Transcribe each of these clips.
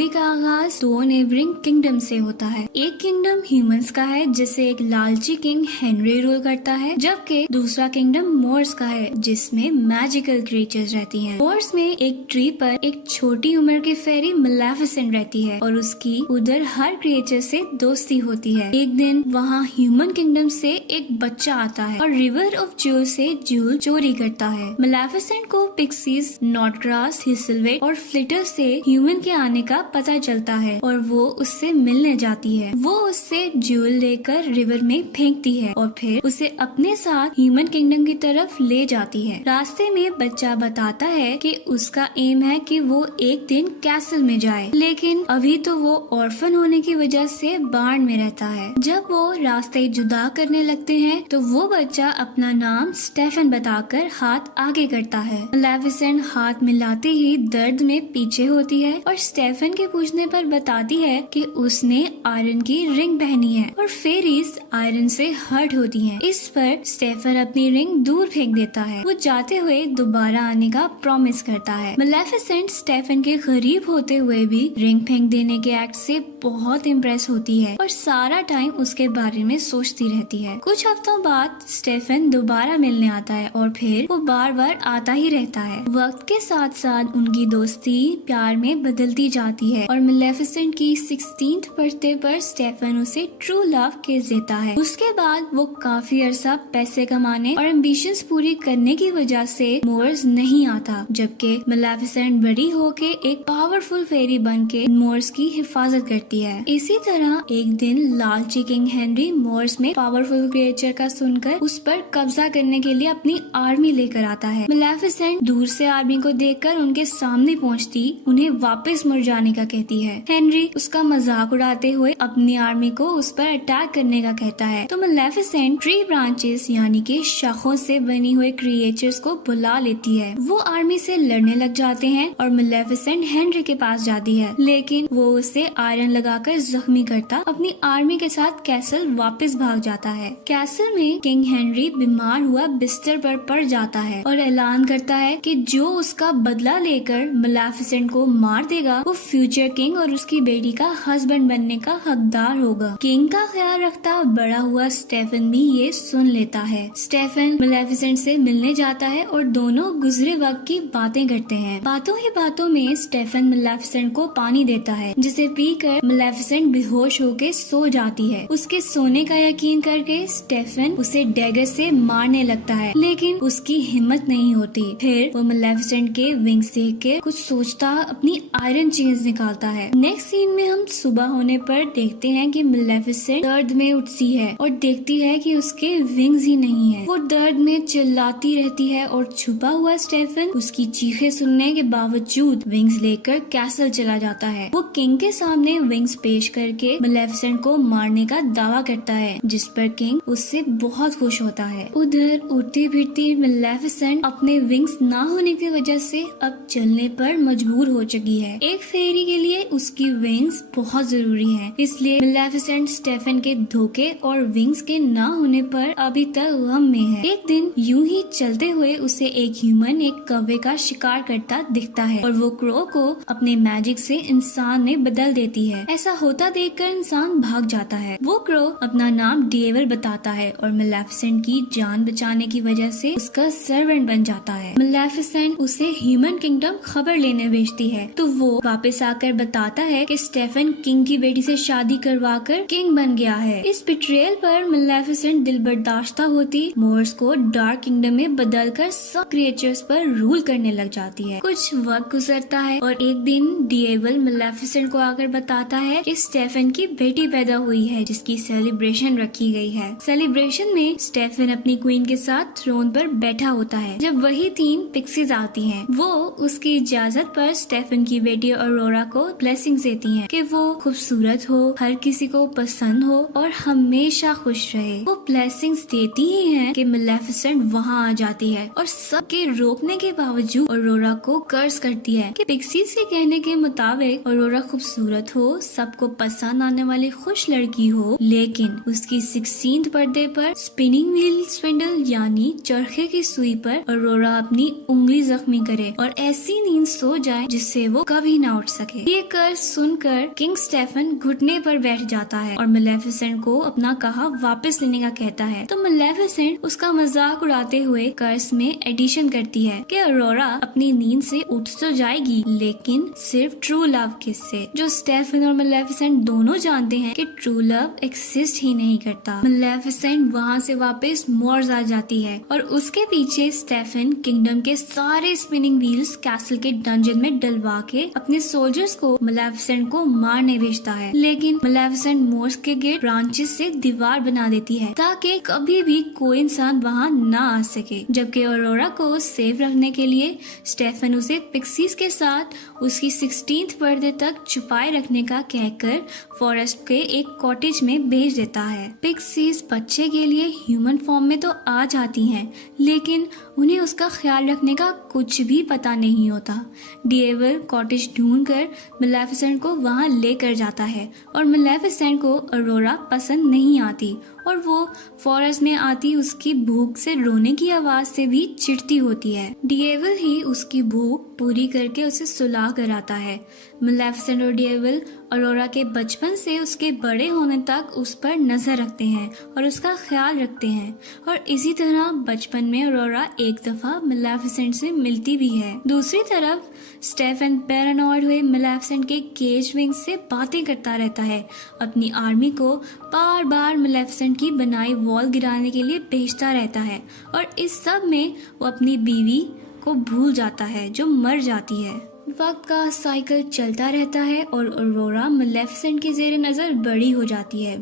Movie का आगाज दो नेबरिंग किंगडम से होता है। एक किंगडम ह्यूमंस का है जिसे एक लालची किंग हेनरी रूल करता है, जबकि दूसरा किंगडम मोर्स का है जिसमें मैजिकल क्रिएचर्स रहती हैं। मोर्स में एक ट्री पर एक छोटी उम्र की फेरी मलेफिसेंट रहती है और उसकी उधर हर क्रिएचर से दोस्ती होती है। एक दिन वहाँ ह्यूमन किंगडम से एक बच्चा आता है और रिवर ऑफ ज्यूल से ज्यूल चोरी करता है। मलेफिसेंट को पिक्सीज, नॉटग्रास, हिसलवेट और फ्लिटर से ह्यूमन के आने का पता चलता है और वो उससे मिलने जाती है। वो उससे ज्यूल लेकर रिवर में फेंकती है और फिर उसे अपने साथ ह्यूमन किंगडम की तरफ ले जाती है। रास्ते में बच्चा बताता है कि उसका एम है कि वो एक दिन कैसल में जाए, लेकिन अभी तो वो ऑर्फन होने की वजह से बार्न में रहता है। जब वो रास्ते जुदा करने लगते हैं तो वो बच्चा अपना नाम स्टेफन बताकर हाथ आगे करता है। मलेफिसेंट हाथ मिलाते ही दर्द में पीछे होती है और स्टेफन के पूछने पर बताती है कि उसने आयरन की रिंग पहनी है और फेरीज आयरन से हर्ट होती हैं। इस पर स्टेफन अपनी रिंग दूर फेंक देता है। वो जाते हुए दोबारा आने का प्रॉमिस करता है। मलेफिसेंट स्टेफन के करीब होते हुए भी रिंग फेंक देने के एक्ट से बहुत इम्प्रेस होती है और सारा टाइम उसके बारे में सोचती रहती है। कुछ हफ्तों बाद स्टेफन दोबारा मिलने आता है और फिर वो बार बार आता ही रहता है। वक्त के साथ साथ उनकी दोस्ती प्यार में बदलती जाती है और मलेफिसेंट की 16th बर्थडे पर स्टेफन उसे ट्रू लव किस देता है। उसके बाद वो काफी अरसा पैसे कमाने और एम्बिशंस पूरी करने की वजह से मोर्स नहीं आता, जबकि मलेफिसेंट बड़ी होके एक पावरफुल फेरी बन के मोर्स की हिफाजत करती है। इसी तरह एक दिन लालची किंग हेनरी मोर्स में पावरफुल क्रिएचर का सुनकर उस पर कब्जा करने के लिए अपनी आर्मी लेकर आता है। मलेफिसेंट दूर से आर्मी को देखकर उनके सामने पहुंचती उन्हें वापस मुड़ जाने का कहती है। हेनरी उसका मजाक उड़ाते हुए अपनी आर्मी को उस पर अटैक करने का कहता है, तो मलेफिसेंट ट्री ब्रांचेस यानी कि शाखों से बनी हुए क्रिएचर्स को बुला लेती है। वो आर्मी से लड़ने लग जाते हैं और मलेफिसेंट हेनरी के पास जाती है, लेकिन वो उसे आयरन लगाकर जख्मी करता अपनी आर्मी के साथ कैसल वापस भाग जाता है। कैसल में किंग हेनरी बीमार हुआ बिस्तर पर पड़ जाता है और ऐलान करता है कि जो उसका बदला लेकर मलेफिसेंट को मार देगा वो फ्यूचर किंग और उसकी बेटी का हस्बैंड बनने का हकदार होगा। किंग का ख्याल रखता बड़ा हुआ स्टेफन भी ये सुन लेता है। स्टेफन मलेफिसेंट से मिलने जाता है और दोनों गुजरे वक्त की बातें करते हैं। बातों ही बातों में स्टेफन मलेफिसेंट को पानी देता है, जिसे पीकर मलेफिसेंट बेहोश होकर सो जाती है। उसके सोने का यकीन करके स्टेफन उसे डैगर से मारने लगता है, लेकिन उसकी हिम्मत नहीं होती। फिर वो मलेफिसेंट के विंग्स देख के कुछ सोचता अपनी आयरन चेन्स निकालता है। नेक्स्ट सीन में हम सुबह होने पर देखते हैं कि मलेफिसेंट दर्द में उठती है और देखती है कि उसके विंग्स ही नहीं है। वो दर्द में चिल्लाती रहती है और छुपा हुआ स्टेफन उसकी चीखें सुनने के बावजूद विंग्स लेकर कैसल चला जाता है। वो किंग के सामने विंग्स पेश करके मलेफिसेंट को मारने का दावा करता है, जिस पर किंग उससे बहुत खुश होता है। उधर उड़ती फिरती मलेफिसेंट अपने विंग्स ना होने की वजह से अब चलने पर मजबूर हो चुकी है। एक फेरी के लिए उसकी विंग्स बहुत जरूरी है, इसलिए मलेफिसेंट स्टेफन के धोखे और विंग्स के ना होने पर अभी तक गम में है। एक दिन यूं ही चलते हुए उसे एक ह्यूमन एक कौवे का शिकार करता दिखता है और वो क्रो को अपने मैजिक से इंसान में बदल देती है। ऐसा होता देखकर इंसान भाग जाता है। वो क्रो अपना नाम डेविल बताता है और मलेफिसेंट की जान बचाने की वजह से उसका सर्वेंट बन जाता है। मलेफिसेंट उसे ह्यूमन किंगडम खबर लेने भेजती है, तो वो वापस आकर बताता है कि स्टेफन किंग की बेटी से शादी करवाकर किंग बन गया है। इस बिट्रेयल पर मलेफिसेंट दिल बर्दाश्ता होती मोर्स को डार्क किंगडम में बदलकर सब क्रिएचर्स पर रूल करने लग जाती है। कुछ वक्त गुजरता है और एक दिन डेविल मलेफिसेंट को आकर बताता है कि स्टेफन की बेटी पैदा हुई है, जिसकी सेलिब्रेशन रखी गई है। सेलिब्रेशन में स्टेफन अपनी क्वीन के साथ थ्रोन पर बैठा होता है जब वही 3 पिक्सीज आती हैं। वो उसकी इजाजत पर स्टेफन की बेटी ऑरोरा को ब्लेसिंग्स देती हैं कि वो खूबसूरत हो, हर किसी को पसंद हो और हमेशा खुश रहे। वो ब्लेसिंग्स देती ही हैं कि मलेफिसेंट वहाँ आ जाती है और सबके रोकने के बावजूद ऑरोरा को कर्स करती है कि पिक्सीज के कहने के मुताबिक ऑरोरा खूबसूरत हो, सबको पसंद आने वाली खुश लड़की हो, लेकिन उसकी 16th बर्थडे पर स्पिनिंग व्हील स्पिंडल यानी चरखे की सुई पर ऑरोरा अपनी उंगली जख्मी करे और ऐसी नींद सो जाए जिससे वो कभी ना उठ सके। सके। ये कर्स सुनकर किंग स्टेफन घुटने पर बैठ जाता है और मेलेफिसेंट को अपना कहा वापस लेने का कहता है। तो मेलेफिसेंट उसका मजाक उड़ाते हुए कर्स में एडिशन करती है कि अरोरा अपनी नींद से उठ तो जाएगी, लेकिन सिर्फ ट्रू लव किस से, जो स्टेफन और मेलेफिसेंट दोनों जानते हैं कि ट्रू लव एक्सिस्ट ही नहीं करता। मेलेफिसेंट वहाँ से वापस मोर्स आ जाती है और उसके पीछे स्टेफन किंगडम के सारे स्पिनिंग व्हील्स कैसल के डंजन में डलवा के अपने सोल्जर्स को मेलेफिसेंट को मारने भेजता है, लेकिन मेलेफिसेंट मोर्स के गेट ब्रांचेस से दीवार बना देती है ताकि कभी भी कोई इंसान वहाँ न आ सके। जबकि अरोरा को सेफ रखने के लिए स्टेफन उसे पिक्सीज के साथ उसकी 16th बर्थडे तक छुपाए रखने का कहकर फॉरेस्ट के एक कॉटेज में भेज देता है। पिक्सीज बच्चे के लिए ह्यूमन फॉर्म में तो आ जाती हैं, लेकिन उन्हें उसका ख्याल रखने का कुछ भी पता नहीं होता। डिएवल कॉटेज ढूंढकर मेलेफिसेंट को वहां लेकर जाता है और मेलेफिसेंट को अरोरा पसंद नहीं आती और वो फॉरेस्ट में आती उसकी भूख से रोने की आवाज से भी चिढ़ती होती है। डिएवल ही उसकी भूख पूरी करके उसे सुला कर आता है। मेलेफिसेंट और डिएवल अरोरा के बचपन से उसके बड़े होने तक उस पर नजर रखते हैं और उसका ख्याल रखते हैं, और इसी तरह बचपन में अरोरा एक दफा मेलेफिसेंट से मिलती भी है। दूसरी तरफ स्टेफन पैरानॉइड हुए मेलेफिसेंट के केज विंग से बातें करता रहता है, अपनी आर्मी को बार बार मेलेफिसेंट की बनाई वॉल गिराने के लिए भेजता रहता है, और इस सब में वो अपनी बीवी को भूल जाता है जो मर जाती है। वक्त का साइकिल चलता रहता है और अरोरा मेलेफिसेंट के जेर नजर बड़ी हो जाती है।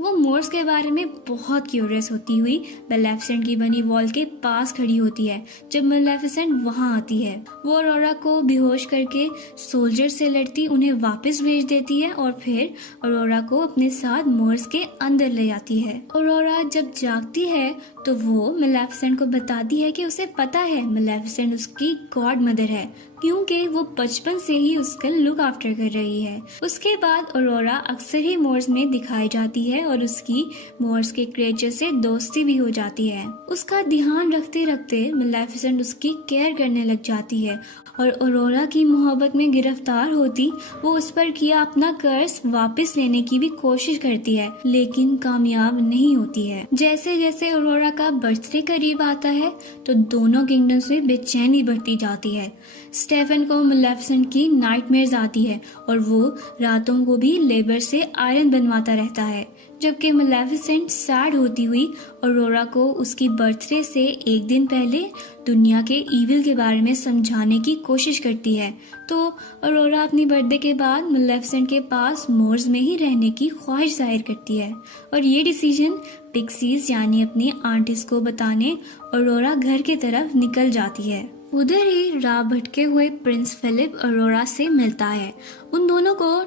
वो मोर्स के बारे में बहुत क्यूरियस होती हुई मेलेफिसेंट की बनी वॉल के पास खड़ी होती है जब मेलेफिसेंट वहां आती है। वो अरोरा को बेहोश करके सोल्जर से लड़ती उन्हें वापस भेज देती है और फिर अरोरा को अपने साथ मोर्स के अंदर ले जाती है। अरोरा जब जागती है तो वो मेलेफिसेंट को बताती है कि उसे पता है मेलेफिसेंट उसकी गॉड मदर है, क्योंकि वो बचपन से ही उसका लुक आफ्टर कर रही है। उसके बाद अरोरा अक्सर ही मोर्स में दिखाई जाती है और उसकी मोर्स के क्रिएचर से दोस्ती भी हो जाती है। उसका ध्यान रखते रखते मेलेफिसेंट उसकी केयर करने लग जाती है और अरोरा की मोहब्बत में गिरफ्तार होती वो उस पर किया अपना कर्ज वापस लेने की भी कोशिश करती है, लेकिन कामयाब नहीं होती है। जैसे जैसे अरोरा का बर्थडे करीब आता है तो दोनों किंगडम्स में बेचैनी बढ़ती जाती है। स्टेफन को मेलेफिसेंट की नाइटमेयर्स आती है और वो रातों को भी लेबर से आयरन बनवाता रहता है, जबकि मेलेफिसेंट सैड होती हुई अरोरा को उसकी बर्थडे से एक दिन पहले दुनिया के ईविल के बारे में समझाने की कोशिश करती है। तो अरोरा अपनी बर्थडे के बाद मेलेफिसेंट के पास मोर्स में ही रहने की ख्वाहिश जाहिर करती है और ये डिसीजन पिक्सीज यानी अपनी आंटीज को बताने अरोरा घर की तरफ निकल जाती है। उधर ही राह भटके हुए प्रिंस फिलिप अरोरा से मिलता है। उन दोनों को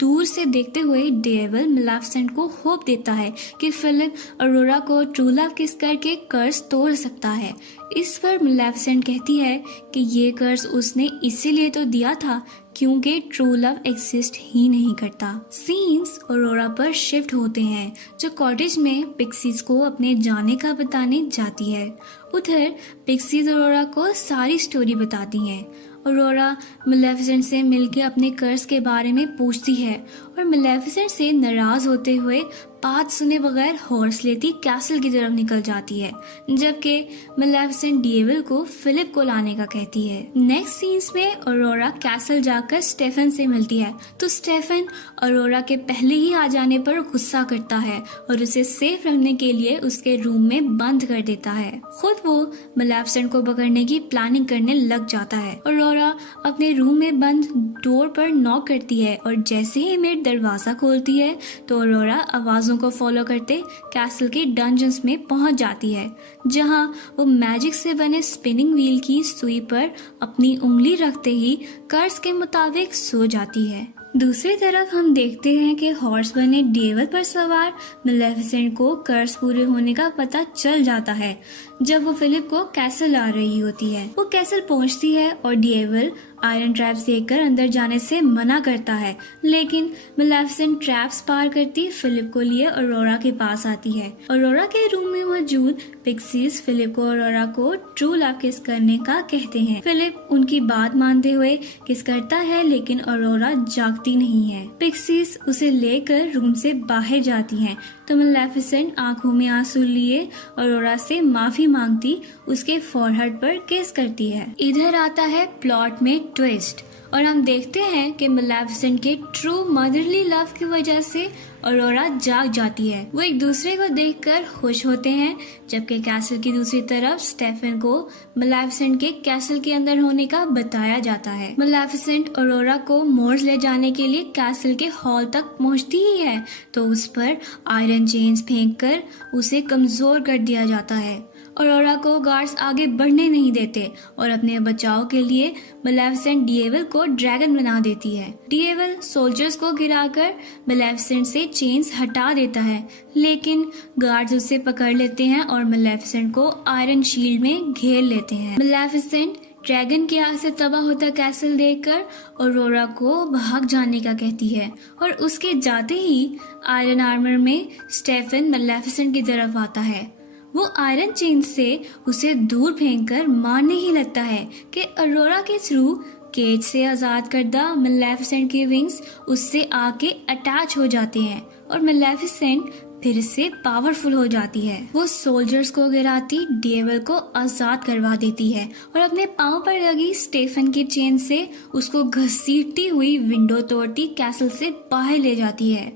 दूर से देखते हुए डेविल मेलेफिसेंट को होप देता है कि फिलिप अरोरा को ट्रू लव किस करके कर्ज तोड़ सकता है। इस पर मेलेफिसेंट कहती है कि ये कर्ज उसने इसीलिए तो दिया था क्योंकि ट्रू लव एग्जिस्ट ही नहीं करता। सीन्स अरोरा पर शिफ्ट होते हैं जो कॉटेज में पिक्सीज को अपने जाने का बताने जाती है। उधर पिक्सीज अरोरा को सारी स्टोरी बताती हैं। अरोरा मेलेफिसेंट से मिलकर अपने कर्ज के बारे में पूछती है और मेलेफिसेंट से नाराज होते हुए बात सुने बगैर हॉर्स लेती कैसल की तरफ निकल जाती है, जबकि मेलेफिसेंट डेविल को फिलिप को लाने का कहती है। नेक्स्ट सीन्स में अरोरा कैसल जाकर स्टेफन से मिलती है तो स्टेफन अरोरा के पहले ही आ जाने पर गुस्सा करता है और उसे सेफ रखने के लिए उसके रूम में बंद कर देता है। खुद वो मेलेफिसेंट को पकड़ने की प्लानिंग करने लग जाता है। अरोरा अपने रूम में बंद डोर पर नॉक करती है और जैसे ही मेड दरवाजा खोलती है तो अरोरा आवाजों को फॉलो करते कैसल के डंजन्स में पहुंच जाती है, जहां वो मैजिक से बने स्पिनिंग व्हील की सुई पर अपनी उंगली रखते ही कर्ज के मुताबिक सो जाती है। दूसरी तरफ हम देखते हैं कि हॉर्स बने डेविल पर सवार मेलेफिसेंट को कर्ज पूरे होने का पता चल जाता है, जब वो फिलिप को कैसल ला रही होती है। वो कैसल पहुंचती है और डिएवल आयरन ट्रैप्स देखकर अंदर जाने से मना करता है, लेकिन मेलेफिसेंट ट्रैप्स पार करती फिलिप को लिए ऑरोरा के पास आती है। ऑरोरा के रूम में मौजूद पिक्सीज फिलिप को ऑरोरा को ट्रू लव किस करने का कहते हैं। फिलिप उनकी बात मानते हुए किस करता है, लेकिन ऑरोरा जागती नहीं है। पिक्सीज उसे लेकर रूम से बाहर जाती हैं, तो मेलेफिसेंट आंखों में आंसू लिए ऑरोरा से माफी मांगती उसके फोरहेड पर किस करती है। इधर आता है प्लॉट में ट्विस्ट और हम देखते हैं कि मेलेफिसेंट के ट्रू मदरली लव की वजह से ऑरोरा जाग जाती है। वो एक दूसरे को देखकर खुश होते हैं, जबकि कैसल की दूसरी तरफ स्टेफन को मेलेफिसेंट के कैसल के अंदर होने का बताया जाता है। मेलेफिसेंट ऑरोरा को मोर्स ले जाने के लिए कैसल के हॉल तक पहुंचती ही है, तो उस पर आयरन चेन्स फेंककर उसे कमजोर कर दिया जाता है। ऑरोरा को गार्ड्स आगे बढ़ने नहीं देते और अपने बचाव के लिए मेलेफिसेंट डिएवल को ड्रैगन बना देती है। डिएवल सोल्जर्स को गिराकर मेलेफिसेंट से चेन्स हटा देता है, लेकिन गार्ड्स उसे पकड़ लेते हैं और मेलेफिसेंट को आयरन शील्ड में घेर लेते हैं। मेलेफिसेंट ड्रैगन की आग से तबाह होता कैसल देखकर ऑरोरा को भाग जाने का कहती है और उसके जाते ही आयरन आर्मर में स्टेफन मेलेफिसेंट की तरफ आता है। वो आयरन चेन से उसे दूर फेंककर मारने ही लगता है कि ऑरोरा के थ्रू केज से आजाद करदा मेलेफिसेंट के विंग्स उससे आके अटैच हो जाते हैं और मेलेफिसेंट फिर से पावरफुल हो जाती है। वो सोल्जर्स को गिराती डिएवल को आजाद करवा देती है और अपने पांव पर लगी स्टेफन की चेन से उसको घसीटती हुई विंडो तोड़ती कैसल से बाहर ले जाती है।